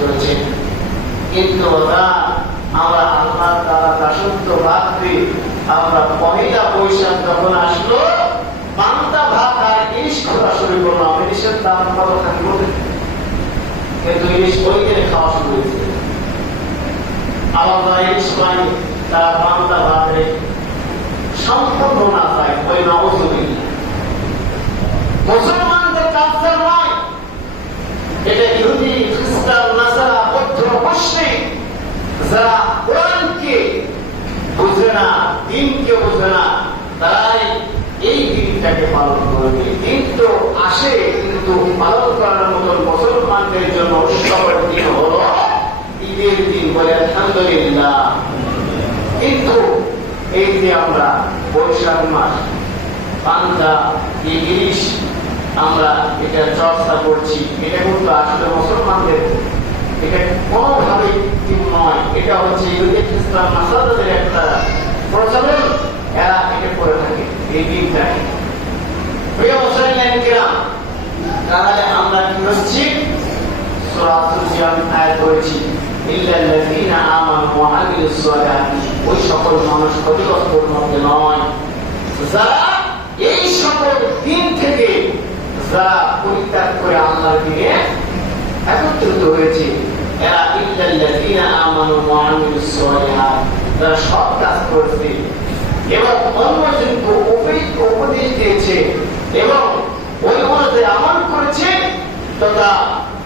করেছেন। কিন্তু আমরা আল্লাহ তাআলা দাসত্ব বাদে আমরা পহেলা বৈশাখ যখন আসলো পান্তা ভাত আর ইলিশ খাওয়া শুরু করলাম। ইলিশের দাম কত থাকে বলতে, কিন্তু ইলিশ ওই দিনে খাওয়া শুরু হয়েছে। আলাদা ইলিশ পানি তারা পান্তা ভাতে সম্পূর্ণ না পায় ওই নবজমিন। মুসলমানদের কালচার নয় এটা, ইহুদি খ্রিস্টান নাসারা বৌদ্ধ মুশরিক যারা কোরআনকে বুঝে না, দিনকে বুঝে না, তারাই এই দিনটাকে পালন করবে। দিন তো আসে, কিন্তু পালন করার মতন মুসলমানদের জন্য উৎসবের দিন হলো ঈদের দিন, বলে আলহামদুলিল্লাহ। কিন্তু এই যে আমরা বৈশাখ মাস পান্তা ইলিশ আমরা এটা চর্চা করছি, এটা কিন্তু আসলে মুসলমানদের এটা কোনোভাবেই নয়। এটা হচ্ছে ইহুদি খ্রিস্টান নাসারাদের একটা প্রচলন, এরা এটা করে থাকে এই দিনটাকে। প্রিয় মুসলমান কিরাম, তাহলে আমরা কি হচ্ছি? সূরা আস-সুফিয়ান আয়াত করেছি, ইল্লাল্লাযীনা আমানু ওয়া আমিলুস সালিহাতি, ওই সকল মানুষ ক্ষতিগ্রস্তর মধ্যে নয় যারা এই সকল দিন থেকে যারা পরিত্যাগ করে আল্লাহর দিনে একত্রিত হয়েছে, এরা ইল্লাল্লাযীনা আমানু ওয়া আমিলুস সালিহাত, যারা সৎ কাজ করেছে এবং অন্যজনকে উপদেশ দিয়েছে এবং ওই অনুযায়ী আমল করেছে, তথা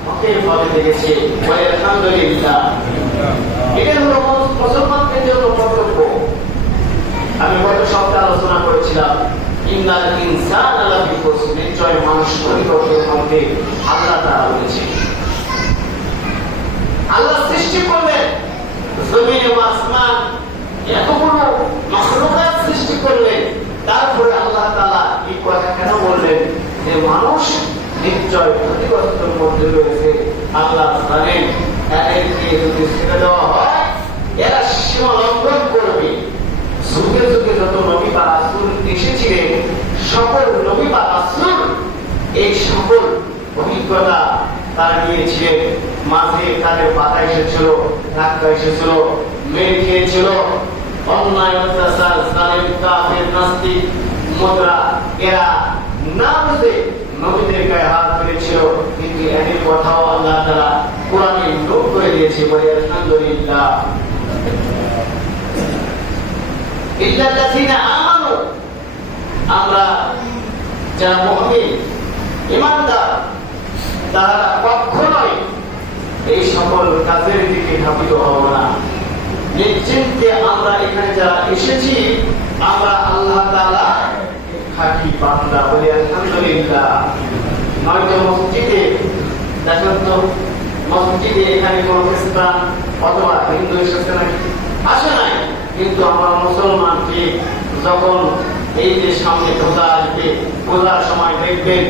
হকের পথে লেগেছে। আলহামদুলিল্লাহ, এটা হলো মুসলমানদের জন্য কর্তব্য। আমি গত সপ্তাহে আলোচনা করেছিলাম, ইন্নাল ইনসানা লাফি খুসর, নিশ্চয় মানুষ ক্ষতিগ্রস্তের মধ্যে। আল্লাহ তাআলা বলেছেন, আল্লাহ সৃষ্টি করলেন জমিন ও আসমান, এতগুলো মাখলুকাত সৃষ্টি করলেন, তারপরে আল্লাহ তাআলা এই কথা কেন বললেন যে মানুষ নিশ্চয় ক্ষতিগ্রস্তের মধ্যে রয়েছে? আল্লাহ জানেন এদেরকে যদি ছেড়ে দেওয়া হয় এরা সীমা লঙ্ঘন করবে। যুগে যুগে যত নবী বা রাসূল এসেছিলেন, সকল নবী বা রাসূল এই সকল অভিজ্ঞতা তারা নিয়েছিলেন। মাঝে তাদের বাধা এসেছিল, ধাক্কা এসেছিল, মেরে খেয়েছিল, অন্যায় অত্যাচার, জালেম, কাফের, নাস্তিক, মুদ্রা, এরা না বুঝে নবীদের গায়ে হাত তুলেছিল। কিন্তু এদের কথাও আল্লাহ তাআলা কোরআনে নোট করে দিয়েছে, বলে আলহামদুলিল্লাহ। ইল্লাল্লাযীনা আমানু, আমরা যারা মুমিন ঈমানদার, তারা কখনোই এই সকল কাজের দিকে ধাবিত হব না। নিশ্চিন্তে আমরা এখানে যারা এসেছি, আমরা আল্লাহ তাআলা খাঁটি বান্দা, বলে আলহামদুলিল্লাহ। নয়তো মসজিদে দেখেন তো, মসজিদে এখানে কোন খ্রিস্টান অথবা হিন্দু এসেছে নাকি? আসে নাই। কিন্তু আমরা মুসলমান ঠিক যখন এই যে সামনে পূজা আসবে, পূজার সময় দেখবেন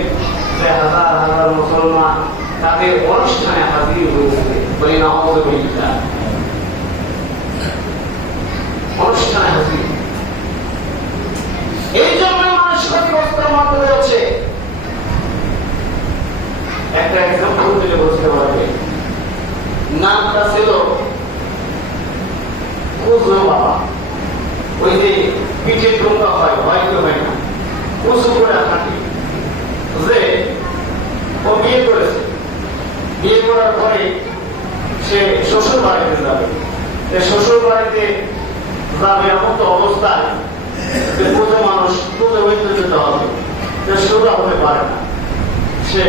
যে হাজার হাজার মুসলমান তাদের অনুষ্ঠানে হাজির হয়েছে, বলি নাউযুবিল্লাহ, অনুষ্ঠানে হাজির। এই জন্য মানুষ ক্ষতিগ্রস্তের মধ্যে রয়েছে। একটা এক্সাম্পল দিলে বুঝতে পারবে। নামটা ছিল কুজো বাবা। ওই যে পিঠে ঢোকা হয়, হয়তো হয় না, উঁচু করে হাঁটি, যে ও বিয়ে করেছে। বিয়ে করার পরে সে শ্বশুর বাড়িতে যাবে। শ্বশুর বাড়িতে যাবে এমন তো অবস্থায় যে পুজো মানুষ পুজো হইতে যেতে হবে, সোজা হতে পারে না। সে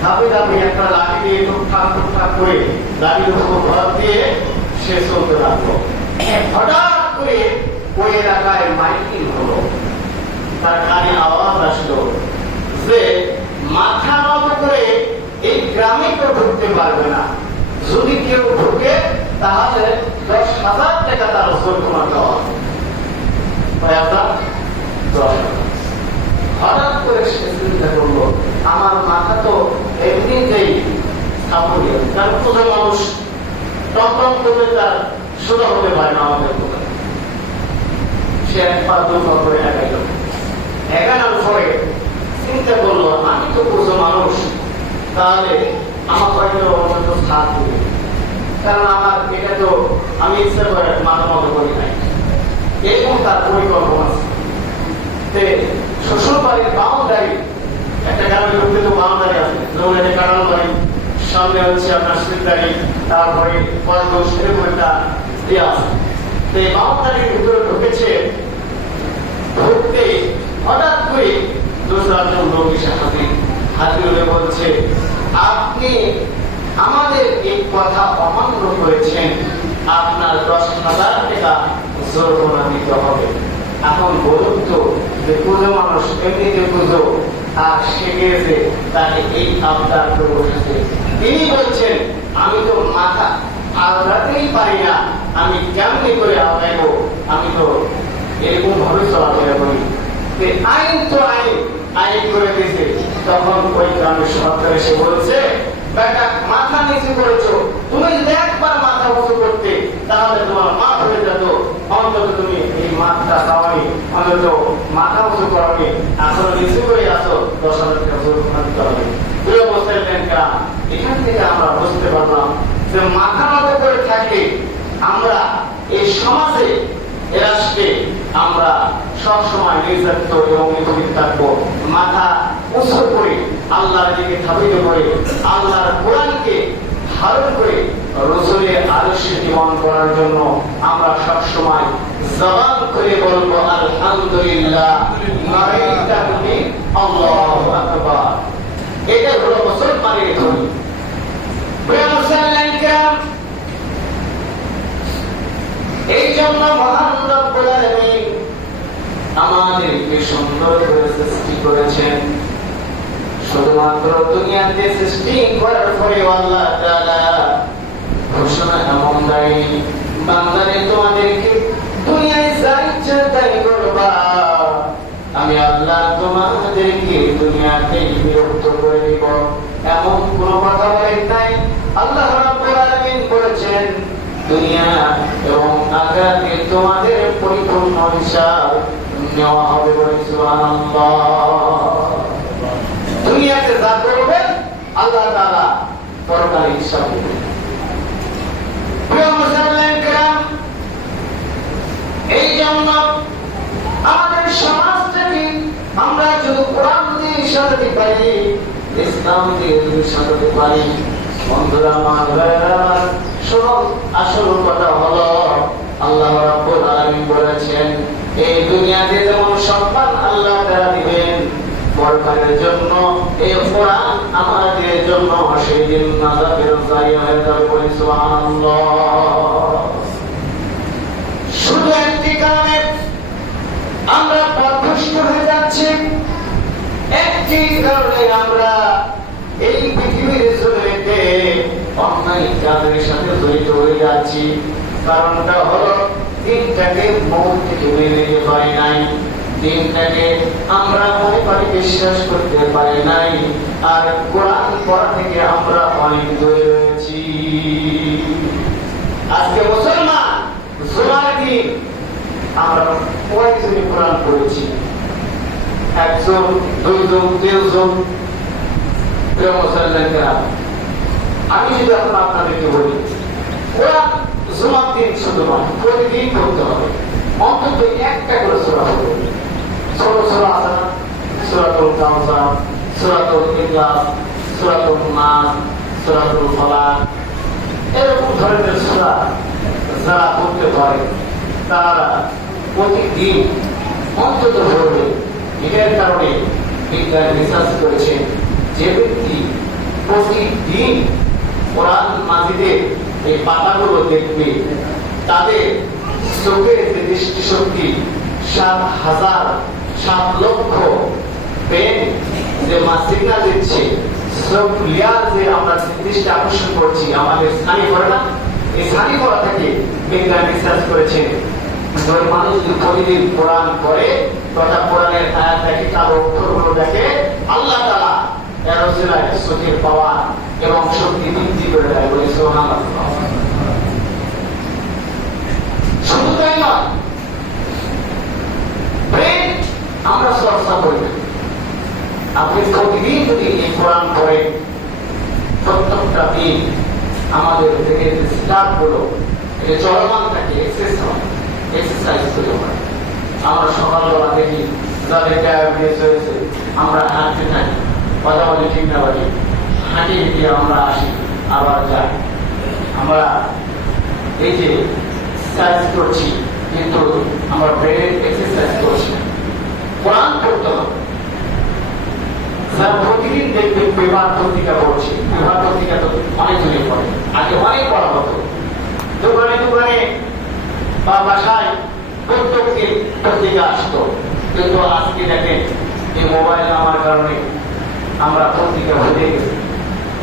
ধাপে ধাপে একটা লাঠি দিয়ে টুকটাক করে লাঠির উপর ভর দিয়ে সে চলতে লাগলো। হঠাৎ করে ওই এলাকায় মাইকিং হলো, তার কানে আওয়াজ আসলো যে মাথা নত করে এই গ্রামে কেউ ঢুকতে পারবে না, যদি কেউ ঢুকে তাহলে 10,000 টাকা তার জরিমানা দেওয়া হবে। হঠাৎ করে সে চিন্তা করলো, আমার মাথা তো এমনিতেই স্থাপনীয়, কারণ কোন মানুষ টম করে তার সোজা হতে পারে না আমাদের কোথায়। সে এক পা দু পা করে এগাইল। এগানোর পরে চিন্তা করলো, আমি তো পুজো মানুষ, তাহলে আমার হয়তো অন্তত সাথ দেবে, কারণ আমার এটা তো আমি ইচ্ছা করে মাথা মতো করি নাই, এরকম তার পরিকল্পনা আছে। শ্বশুর বাড়ির বাউন্ডারি, একটা গ্রামে ঢুকতে তো বাউন্ডারি আছে, যেমন একটা কারণ বাড়ি, সামনে হচ্ছে আপনার সিদ্ধারি, তারপরে কয়েকদোষ এরকম একটা দিয়ে আছে। তো এই বাউন্ডারির ভিতরে ঢুকেছে, ঢুকতে হঠাৎ করে দোসরাজন লোক এসে হাতিলে বলছে, আপনি আমাদের এই কথা অমান্য করেছেন, আপনার 10,000 টাকা জরিমানা দিতে হবে। এখন বলুন তো, যে পুজো মানুষ এমনিতে পুজো, আর সে গিয়েছে তাকে এই আবদার করে বসেছে। তিনি বলছেন, আমি তো মাথা আওড়াতেই পারি না, আমি কেমনি করে আওড়াইব, আমি তো এরকম ভাবে চলাফেরা করি। আইন তো আইন করে দিয়েছে। তখন ওই গ্রামের সরকার এসে বলছে, বেটা মাথা নিচু করেছো, তুমি যদি একবার মাথা উঁচু করতে তাহলে তোমার মাথা হয়ে যেত, অন্তত তুমি এই মাথা পাওনি, অন্তত মাথা উঁচু করনি, আসলে নিচু করে আসো, 10,000 টাকা জরিমানা দিতে হবে। দুই অবস্থায় ব্যাংকরা, এখান থেকে আমরা বুঝতে পারলাম যে মাথা নত করে থাকলে আমরা এই সমাজে রাষ্ট্রে আমরা সবসময় নির্যাতিত এবং নিপীড়িত থাকবো। মাথা উঁচু করে আল্লাহর দিকে ধাবিত করে আল্লাহর কোরআনকে ধারণ করে রাসূলের আদর্শে জীবন করার জন্য আমরা সবসময় জবান করে বলবো আলহামদুলিল্লাহ, নারায়ে তাকবীর, আল্লাহু আকবার। এটা হলো মুসলমানের ধ্বনি। প্রিয় মুসলমান কিরাম, এই জন্য মহান রব্বুল আলামিন আমাদেরকে সুন্দর করে সৃষ্টি করেছেন। শুধুমাত্র দুনিয়াতে সৃষ্টি করার পরে আল্লাহ তাআলা ঘোষণা এমন দেয়, বান্দারে তোমাদেরকে দুনিয়ায় যা ইচ্ছা তাই করবা, আমি আল্লাহ তোমাদেরকে দুনিয়াতেই বিরক্ত করে দিব, এমন কোন কথা বলেন নাই। আল্লাহ রাব্বুল আলামিন বলেছেন, দুনিয়া এবং আখিরাতে তোমাদের পরিপূর্ণ হিসাব নেওয়া হবে বলে সুবহানাল্লাহ। দুনিয়াতে যা করবেন আল্লাহ তাআলা পরকালে হিসাব নেবেন। প্রিয় মুসলমান কিরাম, এই জন্য আমাদের সমাজটাকে আমরা যদি কোরআন দিয়ে সাজাতে পারি, ইসলাম দিয়ে সাজাতে পারি, বন্ধুরা আমার আসল কথা হলো আল্লাহ রাব্বুল আলামিন বলেছেন, এই দুনিয়াতে যেমন সম্মান আল্লাহ তাআলা দিবেন, পরকালের জন্য এই কোরআন আমাদের জন্য সেই দিন নাজাতের জায়গা হয়ে যাবে। সুবহানাল্লাহ। শুধু একটি কারণে আমরা পথভ্রষ্ট হয়ে যাচ্ছি, একটি কারণে আমরা এই পৃথিবীর জমিতে অন্যায় কাজের সাথে জড়িত হয়ে যাচ্ছি। কারণটা হলো দিনটাকে মন থেকে মেনে নিতে পারি নাই, দিনটাকে আমরা মনে পারি বিশ্বাস করতে পারি নাই, আর কোরআন পড়া থেকে আমরা অনেক দূরে রয়েছি। আজকে মুসলমান জুমার দিন আমরা কয়েকজনই কোরআন পড়েছি, একজন, দুইজন, তিনজন। প্রিয় মুসলমানেরা, আমি যদি এখন আপনাদেরকে বলি, কোরআন জুমার দিন শুধু নয়, প্রতিদিন পড়তে হবে, অন্তত একটা করে সূরা পড়তে। ছোট সূরা আছে না, সূরাতুল কাউসার, সূরাতুল ইখলাস, সূরাতুল নাস, সূরাতুল ফালাক, এরকম ধরনের সূরা যারা পড়তে পারে তারা প্রতিদিন অন্তত পড়বে। এটার কারণে বিজ্ঞান রিসার্চ করেছে, যে ব্যক্তি প্রতিদিন কোরআন মাজিদের এই পাতাগুলো দেখবে, তাদের চোখের যে দৃষ্টিশক্তি 7 লক্ষ পেন যে সিগন্যাল দিচ্ছে, চোখ লিয়ার যে আমরা দৃষ্টি আকর্ষণ করছি, আমাদের স্থানীয় করে না, এই স্থানীয় করা থেকে বিজ্ঞান রিসার্চ করেছে, মানুষ যদি প্রতিদিন কোরআন করে তথা কোরআনের আয়াত দেখে, তার অক্ষরগুলো দেখে, আল্লাহ তাআলা এর ওসিলায় চোখের পাওয়ার এবং শক্তি বৃদ্ধি করে দেয় বলে সুবহানাল্লাহ। শুধু তাই নয়, ব্রেন আমরা চর্চা করি। আপনি প্রতিদিন যদি এই কোরআন পড়েন, প্রত্যক্ষ দিন আমাদের থেকে স্টার্ট হলো, এটা চলমান থাকে, এক্সারসাইজ করে হয়। আমরা সকালবেলা দেখি যাদের ডায়াবেটিস হয়েছে, আমরা হাঁটতে থাকি, কথা বলি ঠিক না বলি, হাঁটি হেঁটে আমরা আসি আবার যাই। আমরা এই যে এক্সারসাইজ করছি, কিন্তু আমরা ব্রেনের এক্সারসাইজ করছি না। কোরআন পড়তে হবে। প্রতিদিন দেখবেন পেপার পত্রিকা পড়ছে, পেপার পত্রিকা তো অনেকজনে পড়ে, আগে অনেক পড়া হতো, দোকানে দোকানে বা বাসায় প্রত্যেকদিন পত্রিকা আসতো। কিন্তু আজকে দেখেন এই মোবাইল আমার কারণে আমরা পত্রিকা ভুলে গেছি।